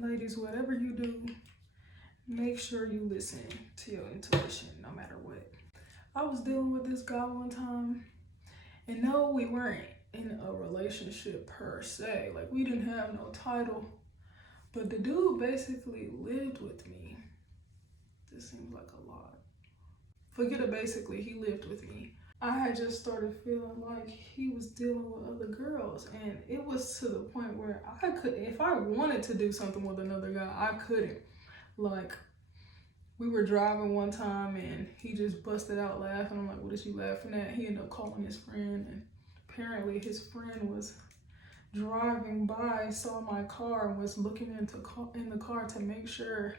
And ladies, whatever you do, make sure you listen to your intuition no matter what. I was dealing with this guy one time, and no, we weren't in a relationship per se. Like, we didn't have no title, but the dude basically lived with me. This seems like a lot. Forget it, basically, he lived with me. I had just started feeling like he was dealing with other girls, and it was to the point where I could, if I wanted to do something with another guy, I couldn't. Like, we were driving one time and he just busted out laughing. I'm like, what is you laughing at? He ended up calling his friend, and apparently his friend was driving by, saw my car, and was looking in the car to make sure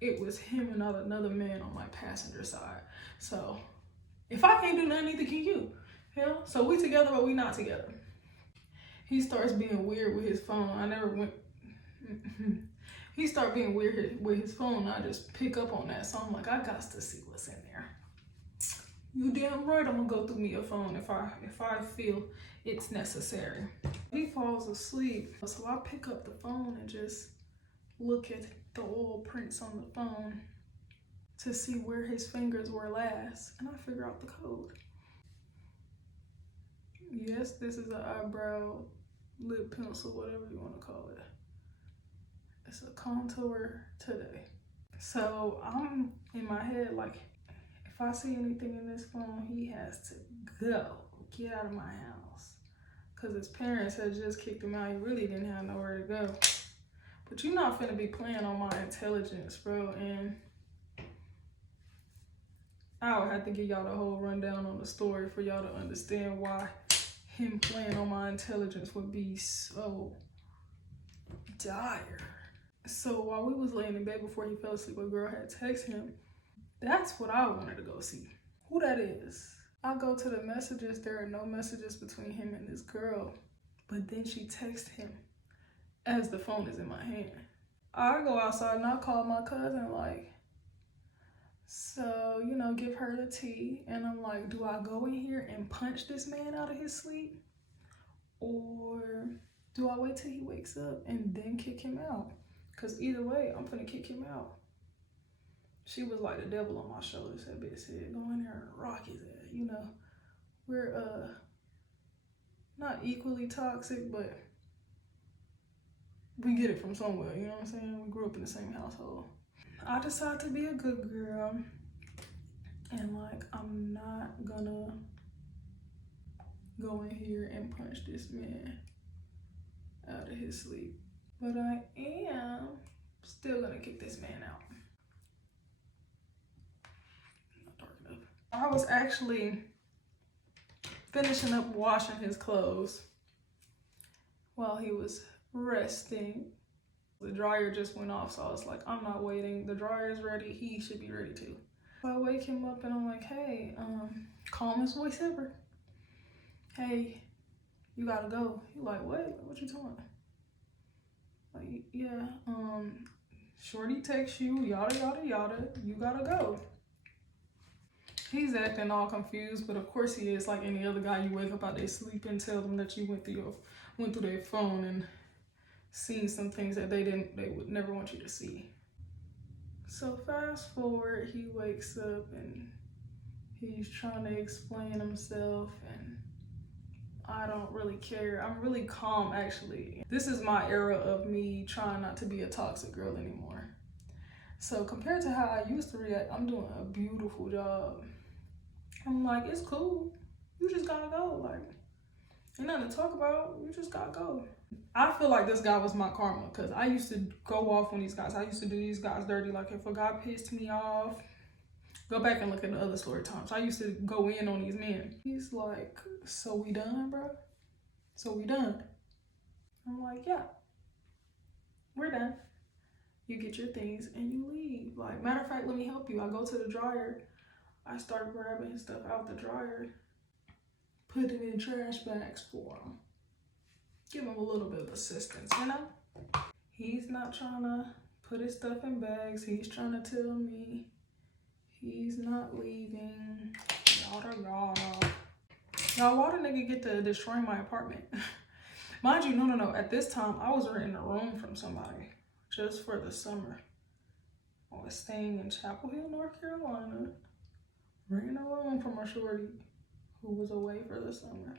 it was him and not another man on my passenger side. So if I can't do nothing, neither can you. Hell, so we together, but we not together. He starts being weird with his phone. He started being weird with his phone. I just pick up on that. So I'm like, I got to see what's in there. You damn right I'm gonna go through me a phone if I feel it's necessary. He falls asleep. So I pick up the phone and just look at the oil prints on the phone to see where his fingers were last. And I figure out the code. Yes, this is an eyebrow, lip pencil, whatever you want to call it. It's a contour today. So I'm in my head like, if I see anything in this phone, he has to go. Get out of my house. Because his parents had just kicked him out. He really didn't have nowhere to go. But you're not finna be playing on my intelligence, bro. And I would have to give y'all the whole rundown on the story for y'all to understand why him playing on my intelligence would be so dire. So while we was laying in bed before he fell asleep, a girl had texted him. That's what I wanted to go see. Who that is. I go to the messages. There are no messages between him and this girl. But then she texts him as the phone is in my hand. I go outside and I call my cousin like, so, give her the tea. And I'm like, do I go in here and punch this man out of his sleep? Or do I wait till he wakes up and then kick him out? Because either way, I'm gonna kick him out. She was like the devil on my shoulders. That bitch said, go in there and rock his ass. We're not equally toxic, but we get it from somewhere, you know what I'm saying? We grew up in the same household. I decided to be a good girl. And I'm not gonna go in here and punch this man out of his sleep. But I am still gonna kick this man out. Not dark enough. I was actually finishing up washing his clothes while he was resting. The dryer just went off, so I was like, I'm not waiting. The dryer is ready. He should be ready too. So I wake him up and I'm like, hey, calmest voice ever. Hey, you gotta go. He like, what? What you talking about? Like, yeah, shorty texts you, yada, yada, yada, you gotta go. He's acting all confused, but of course he is, like any other guy. You wake up out their sleep and tell them that you went through their phone and seen some things that they would never want you to see. So fast forward, he wakes up and he's trying to explain himself, and I don't really care. I'm really calm, actually. This is my era of me trying not to be a toxic girl anymore. So compared to how I used to react, I'm doing a beautiful job. I'm like, it's cool. You just gotta go. Like, ain't nothing to talk about. You just gotta go. I feel like this guy was my karma, because I used to go off on these guys. I used to do these guys dirty. Like, if a guy pissed me off, go back and look at the other story times. I used to go in on these men. He's like, so we done, bro? So we done? I'm like, yeah, we're done. You get your things and you leave. Like, matter of fact, let me help you. I go to the dryer. I start grabbing his stuff out the dryer, put it in trash bags for him. Give him a little bit of assistance, He's not trying to put his stuff in bags. He's trying to tell me he's not leaving. Yada, yada. Now, why the nigga get to destroy my apartment? Mind you, no. At this time, I was renting a room from somebody. just for the summer. I was staying in Chapel Hill, North Carolina, renting a room from a shorty who was away for the summer.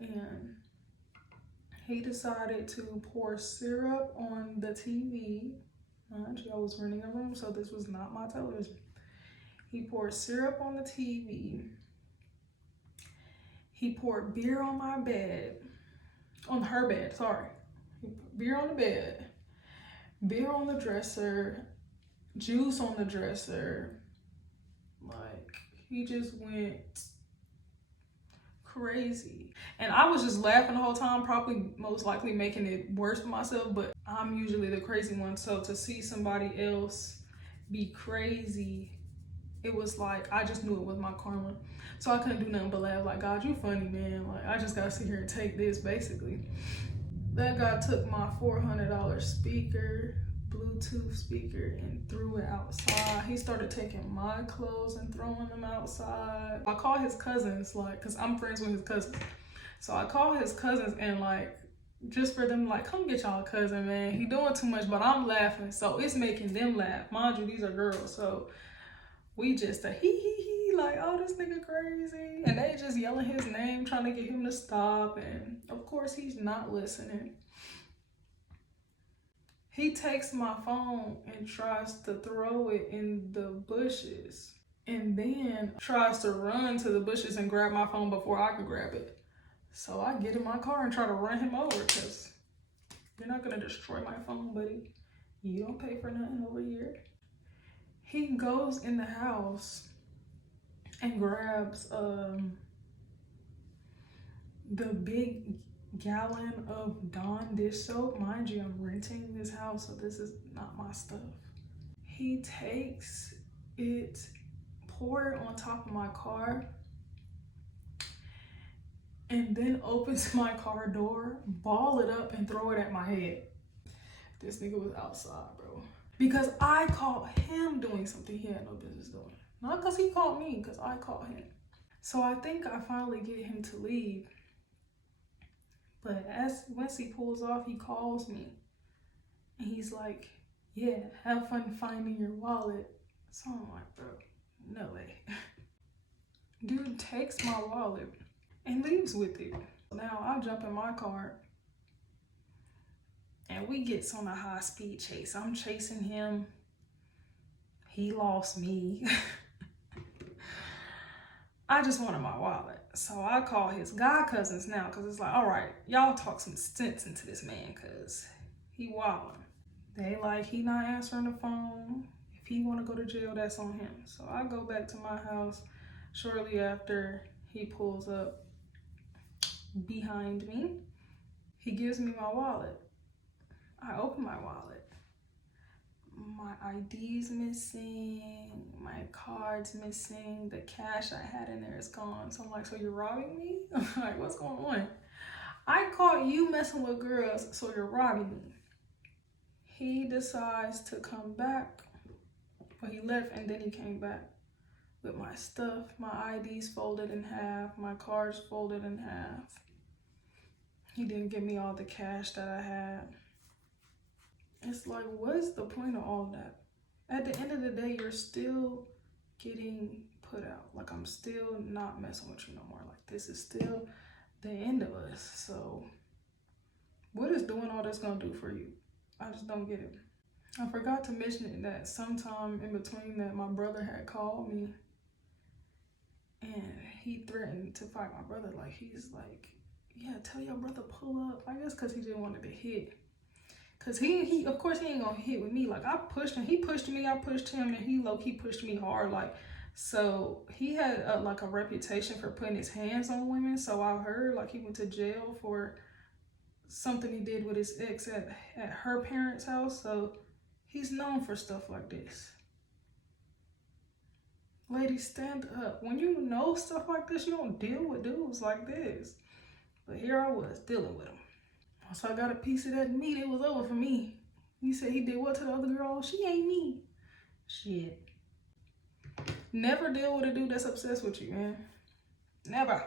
And he decided to pour syrup on the TV. Mind you, I was renting a room, so this was not my television. He poured syrup on the TV. He poured beer on my bed. On her bed, sorry. Beer on the bed. Beer on the dresser. Juice on the dresser. Like, he just went crazy. And I was just laughing the whole time, probably most likely making it worse for myself, but I'm usually the crazy one. So to see somebody else be crazy, it was like, I just knew it was my karma. So I couldn't do nothing but laugh, like, God, you funny, man. Like, I just gotta sit here and take this, basically. That guy took my $400 speaker, Bluetooth speaker, and threw it outside. He started taking my clothes and throwing them outside. I called his cousins, like, cause I'm friends with his cousins. So I called his cousins and like, just for them, like, come get y'all cousin, man. He doing too much, but I'm laughing. So it's making them laugh. Mind you, these are girls. So we just a like, oh, this nigga crazy. And they just yelling his name, trying to get him to stop. And of course, he's not listening. He takes my phone and tries to throw it in the bushes. And then tries to run to the bushes and grab my phone before I could grab it. So I get in my car and try to run him over, because you're not gonna destroy my phone, buddy. You don't pay for nothing over here. He goes in the house and grabs the big gallon of Dawn dish soap. Mind you, I'm renting this house, so this is not my stuff. He takes it, pour it on top of my car, and then opens my car door, ball it up, and throw it at my head. This nigga was outside, bro. Because I caught him doing something he had no business doing. Not because he caught me, because I caught him. So I think I finally get him to leave. But once he pulls off, he calls me. And he's like, yeah, have fun finding your wallet. So I'm like, bro, no way. Dude takes my wallet and leaves with it. Now I jump in my car and we get on a high-speed chase. I'm chasing him. He lost me. I just wanted my wallet. So I call his guy cousins now, because it's like, all right, y'all talk some sense into this man, because he wildin'. They like, he not answering the phone. If he want to go to jail, that's on him. So I go back to my house shortly after he pulls up behind me. He gives me my wallet. I open my wallet. My ID's missing, my card's missing, the cash I had in there is gone. So I'm like, so you're robbing me? I'm like, what's going on? I caught you messing with girls, so you're robbing me. He decides to come back. Well, he left and then he came back with my stuff. My ID's folded in half, my card's folded in half. He didn't give me all the cash that I had. It's like, what's the point of all that? At the end of the day, you're still getting put out. Like, I'm still not messing with you no more. Like, this is still the end of us. So what is doing all this gonna do for you? I just don't get it. I forgot to mention that sometime in between that, my brother had called me and he threatened to fight my brother. Like, he's like, yeah, tell your brother pull up. I guess because he just wanted to hit. Cause he of course he ain't gonna hit with me. Like, I pushed him, he pushed me, I pushed him, and he low-key pushed me hard. Like, so he had like a reputation for putting his hands on women. So I heard like he went to jail for something he did with his ex at her parents' house. So he's known for stuff like this. Ladies, stand up. When you know stuff like this, you don't deal with dudes like this. But here I was dealing with him. So I got a piece of that meat. It was over for me. He said he did what to the other girl? She ain't me. Shit. Never deal with a dude that's obsessed with you, man. Never.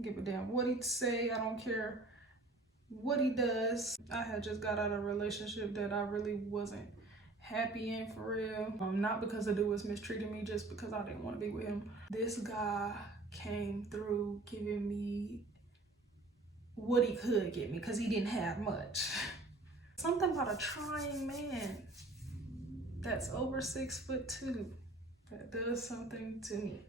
Give a damn what he'd say. I don't care what he does. I had just got out of a relationship that I really wasn't happy in, for real. Not because the dude was mistreating me, just because I didn't want to be with him. This guy came through giving me what he could give me, because he didn't have much. Something about a trying man that's over 6'2" that does something to me.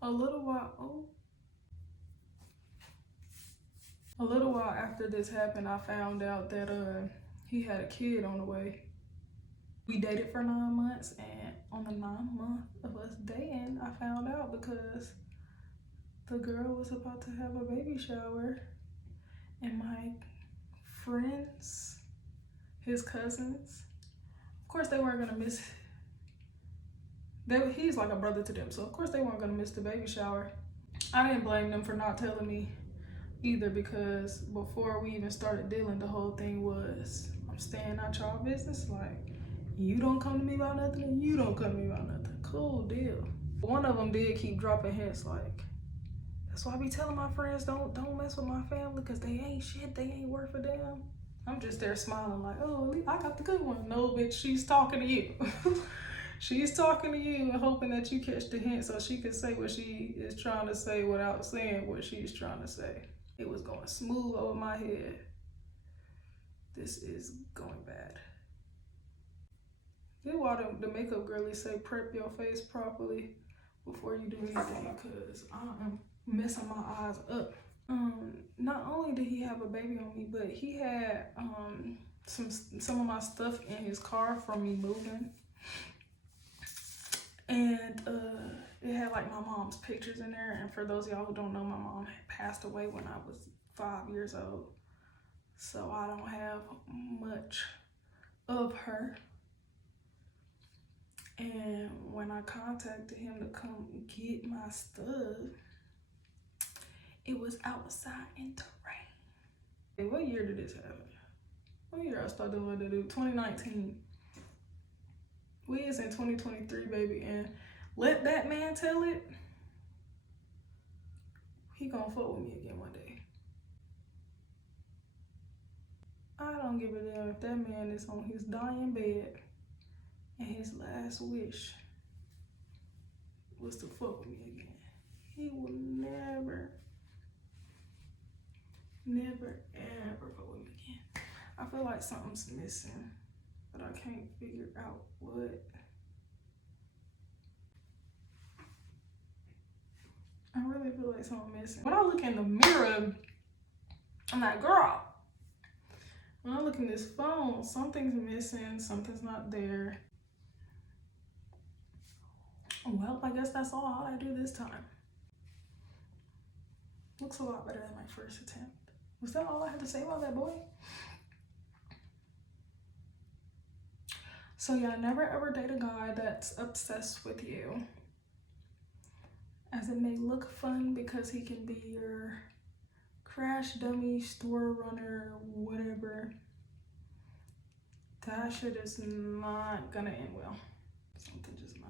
A little while after this happened, I found out that he had a kid on the way. We dated for 9 months, and on the 9th month of us dating, I found out because the girl was about to have a baby shower, and my friends, his cousins, of course they weren't gonna miss. He's like a brother to them, so of course they weren't gonna miss the baby shower. I didn't blame them for not telling me either, because before we even started dealing, the whole thing was, I'm staying out y'all business. Like, you don't come to me about nothing, and you don't come to me about nothing. Cool deal. One of them did keep dropping hints like, that's why I be telling my friends, don't mess with my family, because they ain't shit, they ain't worth a damn. I'm just there smiling like, oh, I got the good one. No, bitch, she's talking to you. She's talking to you and hoping that you catch the hint so she can say what she is trying to say without saying what she's trying to say. It was going smooth over my head. This is going bad. This is why the makeup girlies say prep your face properly before you do anything, because I am messing my eyes up. Not only did he have a baby on me, but he had some of my stuff in his car from me moving. And it had like my mom's pictures in there. And for those of y'all who don't know, my mom had passed away when I was 5 years old. So I don't have much of her. And when I contacted him to come get my stuff, it was outside in the rain. Hey, what year did this happen? What year I started doing that? 2019. We is in 2023, baby, and let that man tell it, he gonna fuck with me again one day. I don't give a damn if that man is on his dying bed and his last wish was to fuck with me again. He will never, ever fuck with me again. I feel like something's missing, but I can't figure out what. I really feel like something's missing. When I look in the mirror, I'm like, girl. When I look in this phone, something's missing, something's not there. Well, I guess that's all I do this time. Looks a lot better than my first attempt. Was that all I had to say about that boy? So yeah, never ever date a guy that's obsessed with you. As it may look fun because he can be your crash dummy, store runner, whatever. That shit is not gonna end well. Something just not.